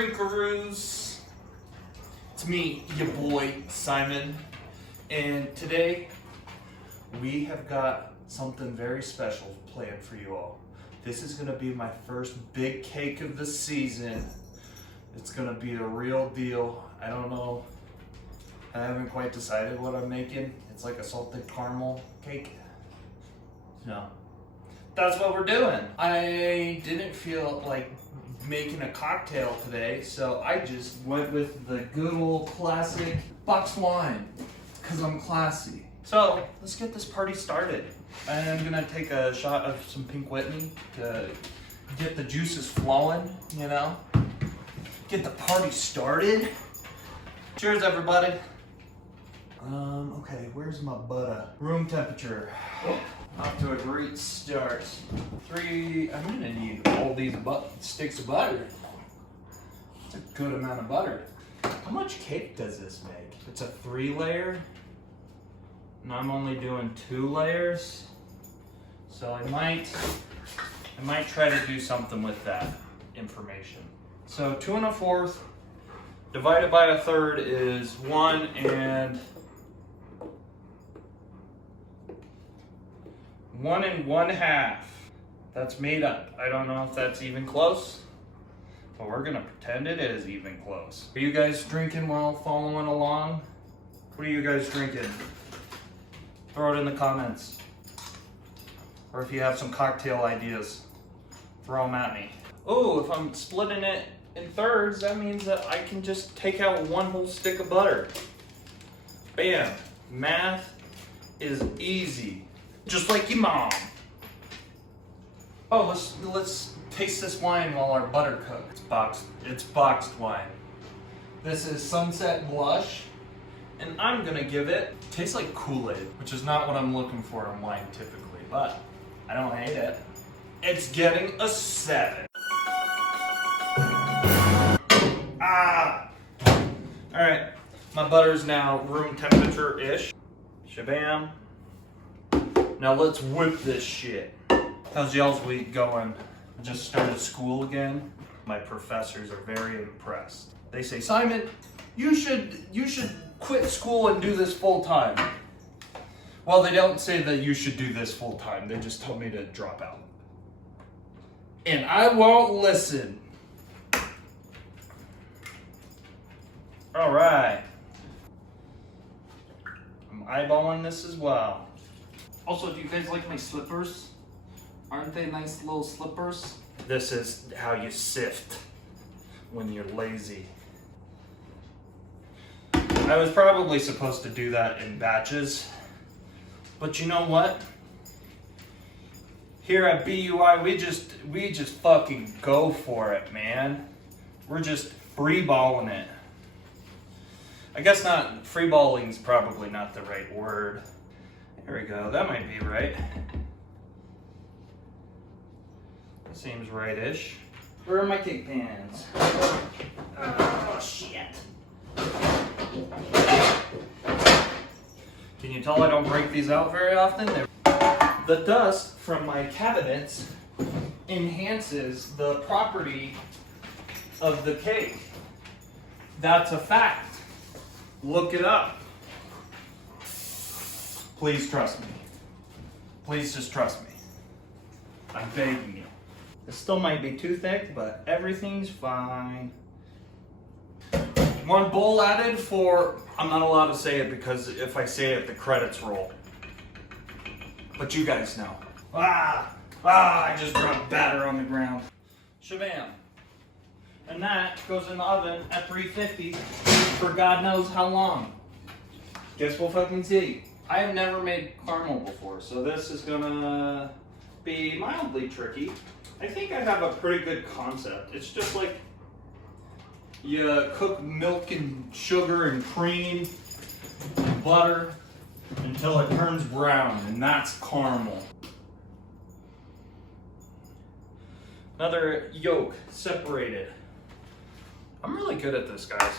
Drinkaroos. It's me, your boy, Simon. And today, we have got something very special planned for you all. This is gonna be my first big cake of the season. It's gonna be a real deal. I don't know. I haven't quite decided what I'm making. It's like a salted caramel cake. No. That's what we're doing. I didn't feel like making a cocktail today, so I just went with the good old classic boxed wine, because I'm classy. So let's get this party started. I'm gonna take a shot of some Pink Whitney to get the juices flowing, you know? Get the party started. Cheers, everybody. Okay, where's my butter? Room temperature. Off to a great start. I'm gonna need all these sticks of butter. It's a good amount of butter. How much cake does this make? It's a 3-layer, and I'm only doing 2 layers. So I might try to do something with that information. So 2 1/4 divided by 1/3 is 1 1½ That's made up. I don't know if that's even close, but we're gonna pretend it is even close. Are you guys drinking while following along? What are you guys drinking? Throw it in the comments. Or if you have some cocktail ideas, throw them at me. Oh, if I'm splitting it in thirds, that means that I can just take out 1 whole stick of butter. Bam. Math is easy. Just like your mom. Oh, let's taste this wine while our butter cooks. It's boxed wine. This is Sunset Blush, and I'm gonna give it. Tastes like Kool-Aid, which is not what I'm looking for in wine typically, but I don't hate it. It's getting a 7. All right, my butter's now room temperature-ish. Shabam. Now let's whip this shit. How's y'all's week going? I just started school again. My professors are very impressed. They say, Simon, you should quit school and do this full time. Well, they don't say that you should do this full time. They just told me to drop out. And I won't listen. All right. I'm eyeballing this as well. Also, do you guys like my slippers? Aren't they nice little slippers? This is how you sift when you're lazy. I was probably supposed to do that in batches, but you know what? Here at BUI, we just fucking go for it, man. We're just freeballing it. I guess not, freeballing's probably not the right word. There we go, that might be right. That seems right-ish. Where are my cake pans? Oh, shit. Can you tell I don't break these out very often? The dust from my cabinets enhances the property of the cake. That's a fact. Look it up. Please trust me. Please just trust me. I'm begging you. This still might be too thick, but everything's fine. 1 bowl added for, I'm not allowed to say it because if I say it, the credits roll. But you guys know. I just dropped batter on the ground. Shabam. And that goes in the oven at 350 for God knows how long. Guess we'll fucking see. I have never made caramel before, so this is gonna be mildly tricky. I think I have a pretty good concept. It's just like you cook milk and sugar and cream and butter until it turns brown, and that's caramel. Another yolk separated. I'm really good at this, guys.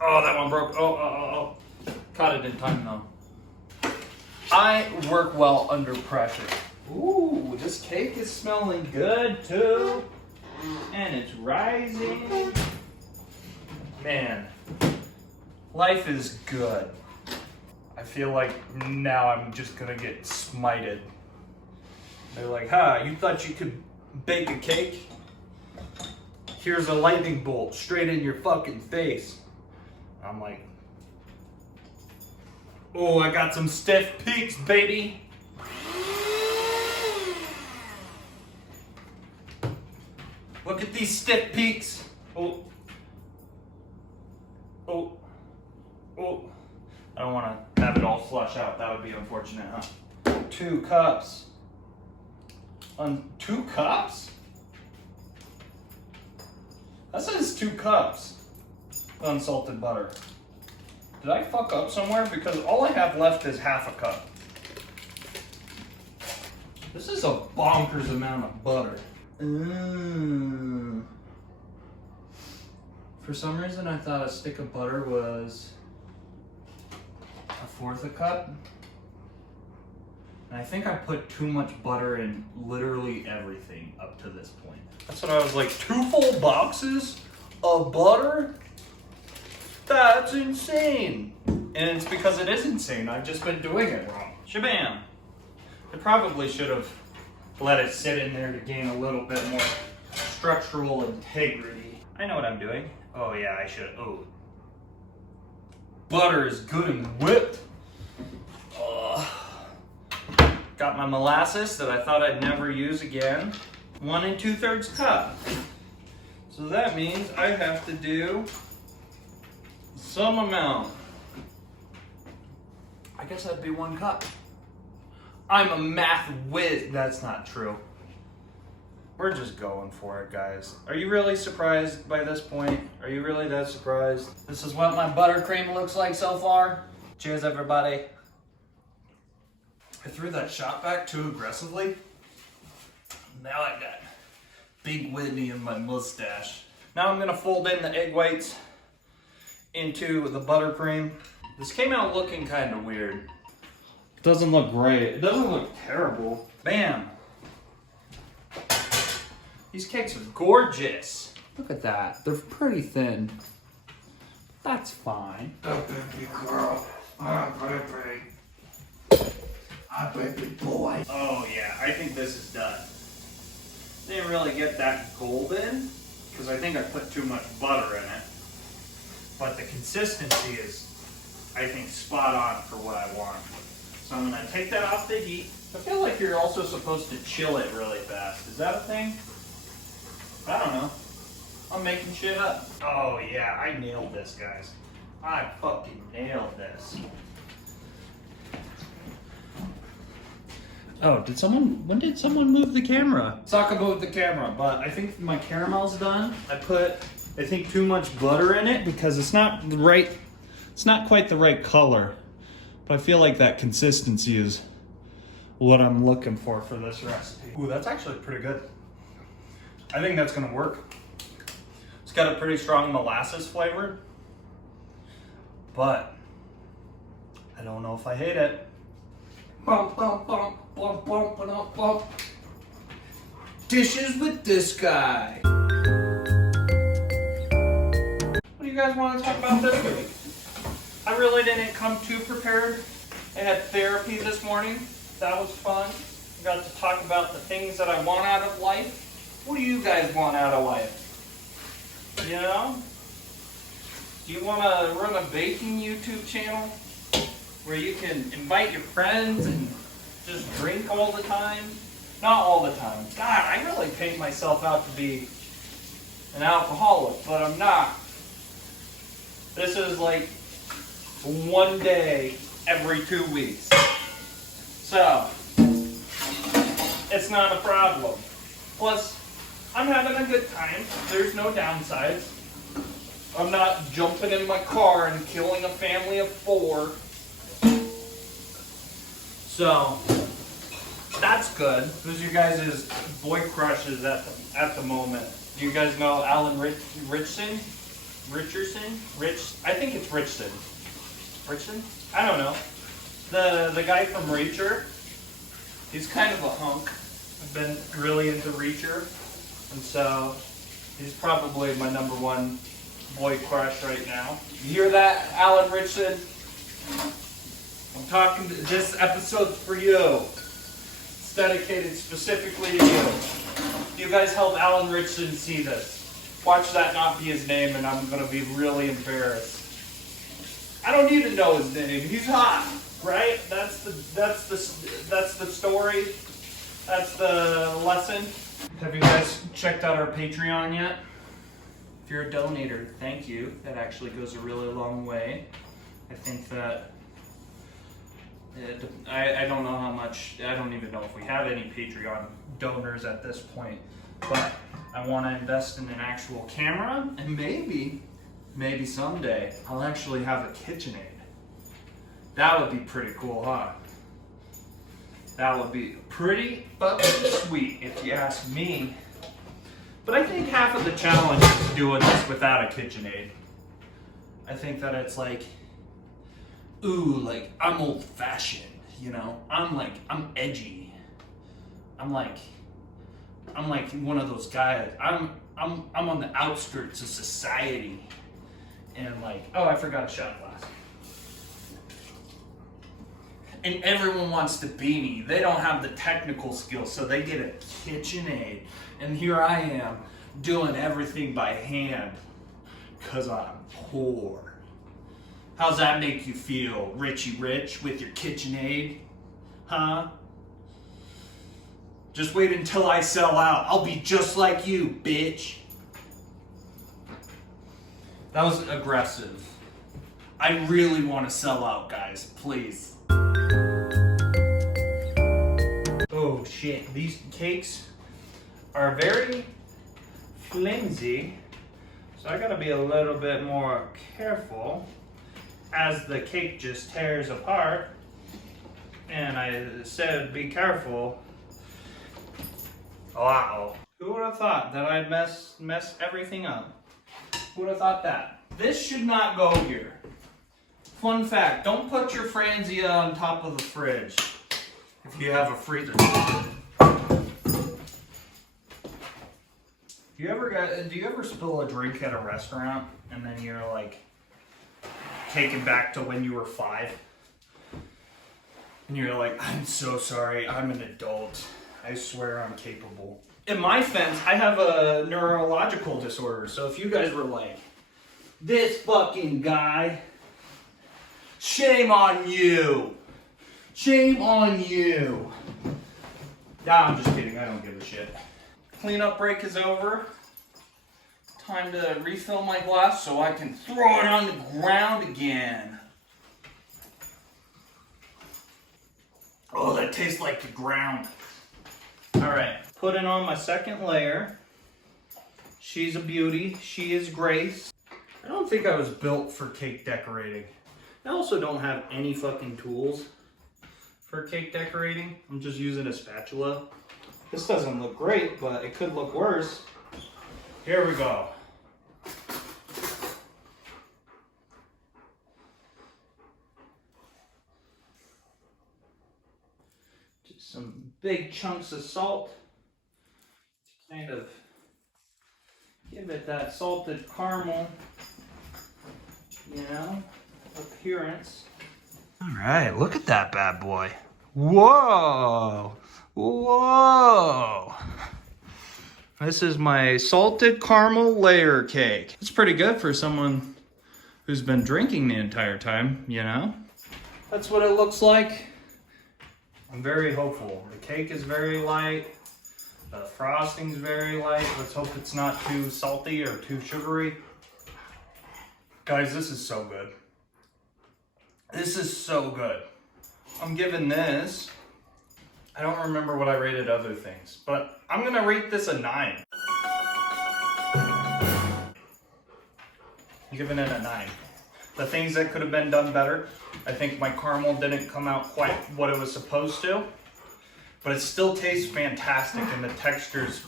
Oh, that one broke. Oh. Caught it in time though. I work well under pressure. Ooh, this cake is smelling good too. And it's rising. Man, life is good. I feel like now I'm just gonna get smited. They're like, you thought you could bake a cake? Here's a lightning bolt straight in your fucking face. I'm like, oh, I got some stiff peaks, baby. Look at these stiff peaks. Oh. Oh. Oh. I don't want to have it all flush out. That would be unfortunate, huh? 2 cups. 2 cups? That says 2 cups. Unsalted butter. Did I fuck up somewhere? Because all I have left is half a cup. This is a bonkers amount of butter. For some reason I thought a stick of butter was 1/4 a cup. And I think I put too much butter in literally everything up to this point. That's what I was like, 2 full boxes of butter? That's insane. And it's because it is insane. I've just been doing it wrong. Shabam. I probably should have let it sit in there to gain a little bit more structural integrity. I know what I'm doing. Oh yeah, I should. Oh. Butter is good and whipped. Got my molasses that I thought I'd never use again. 1 2/3 cup. So that means I have to do some amount. I guess that'd be 1 cup. I'm a math whiz. That's not true. We're just going for it, guys. Are you really surprised by this point? Are you really that surprised? This is what my buttercream looks like so far. Cheers, everybody. I threw that shot back too aggressively. Now I got Big Whitney in my mustache. Now I'm gonna fold in the egg whites into the buttercream. This came out looking kind of weird. Doesn't look great. It doesn't look terrible. Bam. These cakes are gorgeous. Look at that. They're pretty thin. That's fine. Oh, baby girl. Oh, baby. Oh, baby boy. Oh, yeah. I think this is done. Didn't really get that golden because I think I put too much butter in it. But the consistency is, I think, spot on for what I want. So I'm going to take that off the heat. I feel like you're also supposed to chill it really fast. Is that a thing? I don't know. I'm making shit up. Oh yeah, I nailed this, guys. I fucking nailed this. Oh, when did someone move the camera? Sokka moved the camera, but I think my caramel's done. I think too much butter in it because it's not quite the right color. But I feel like that consistency is what I'm looking for this recipe. Ooh, that's actually pretty good. I think that's gonna work. It's got a pretty strong molasses flavor, but I don't know if I hate it. Bum, bum, bum, bum, bum, bum, bum. Dishes with this guy. What do you guys want to talk about this week? I really didn't come too prepared. I had therapy this morning. That was fun. I got to talk about the things that I want out of life. What do you guys want out of life? You know? Do you want to run a baking YouTube channel where you can invite your friends and just drink all the time? Not all the time. God, I really paint myself out to be an alcoholic, but I'm not. This is like 1 day every 2 weeks. So, it's not a problem. Plus, I'm having a good time. There's no downsides. I'm not jumping in my car and killing a family of 4. So, that's good. Who's your guys' boy crushes at the moment? Do you guys know Alan Richardson? I think it's Richardson. Richardson? I don't know. The guy from Reacher. He's kind of a hunk. I've been really into Reacher. And so He's probably my #1 boy crush right now. You hear that, Alan Richardson? I'm talking to this episode's for you. It's dedicated specifically to you. You guys help Alan Richardson see this. Watch that not be his name, and I'm gonna be really embarrassed. I don't need to know his name. He's hot, right? That's the story. That's the lesson. Have you guys checked out our Patreon yet? If you're a donator, thank you. That actually goes a really long way. I think that I don't know how much. I don't even know if we have any Patreon donors at this point. But I want to invest in an actual camera, and maybe someday I'll actually have a KitchenAid. That would be pretty cool, huh? That would be pretty fucking sweet if you ask me. But I think half of the challenge is doing this without a KitchenAid. I think that it's like, ooh, like I'm old fashioned, you know? I'm edgy. I'm like one of those guys. I'm on the outskirts of society. And like, oh, I forgot a shot glass. And everyone wants to be me. They don't have the technical skills, so they get a KitchenAid. And here I am, doing everything by hand, because I'm poor. How's that make you feel, Richie Rich, with your KitchenAid? Huh? Just wait until I sell out. I'll be just like you, bitch. That was aggressive. I really want to sell out, guys. Please. Oh shit, these cakes are very flimsy, so I gotta be a little bit more careful as the cake just tears apart. And I said be careful. Uh-oh. Who would have thought that I'd mess everything up? Who would have thought that? This should not go here. Fun fact, don't put your Franzia on top of the fridge if you have a freezer. Do you ever spill a drink at a restaurant and then you're like taken back to when you were 5? And you're like, I'm so sorry, I'm an adult. I swear I'm capable. In my defense, I have a neurological disorder, so if you guys were like, this fucking guy, shame on you. Shame on you. Nah, I'm just kidding, I don't give a shit. Cleanup break is over. Time to refill my glass so I can throw it on the ground again. Oh, that tastes like the ground. All right, putting on my second layer. She's a beauty, she is Grace. I don't think I was built for cake decorating. I also don't have any fucking tools for cake decorating. I'm just using a spatula. This doesn't look great, but it could look worse. Here we go. Just some big chunks of salt to kind of give it that salted caramel, you know, appearance. All right, look at that bad boy. Whoa, whoa. This is my salted caramel layer cake. It's pretty good for someone who's been drinking the entire time, you know? That's what it looks like. I'm very hopeful. The cake is very light. The frosting's very light. Let's hope it's not too salty or too sugary. Guys, this is so good. This is so good. I'm giving this, I don't remember what I rated other things, but I'm gonna rate this a 9. I'm giving it a 9. The things that could have been done better, I think my caramel didn't come out quite what it was supposed to, but it still tastes fantastic and the texture's,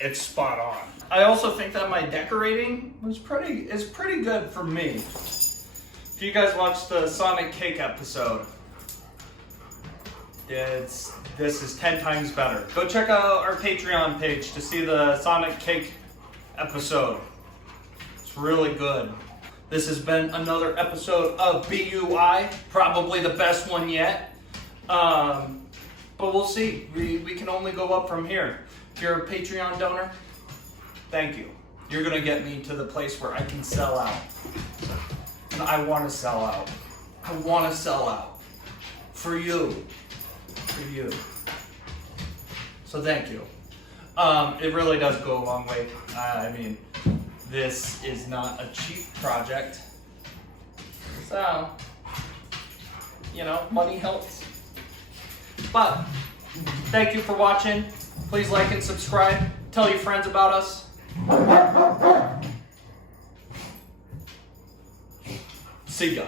it's spot on. I also think that my decorating is pretty good for me. If you guys watched the Sonic Cake episode, this is 10 times better. Go check out our Patreon page to see the Sonic Cake episode. It's really good. This has been another episode of BUI, probably the best one yet. But we'll see. We can only go up from here. If you're a Patreon donor, thank you. You're gonna get me to the place where I can sell out. And I wanna sell out. I wanna sell out. For you. For you. So thank you. It really does go a long way. I mean, this is not a cheap project. So, you know, money helps. But, thank you for watching. Please like and subscribe. Tell your friends about us. See ya.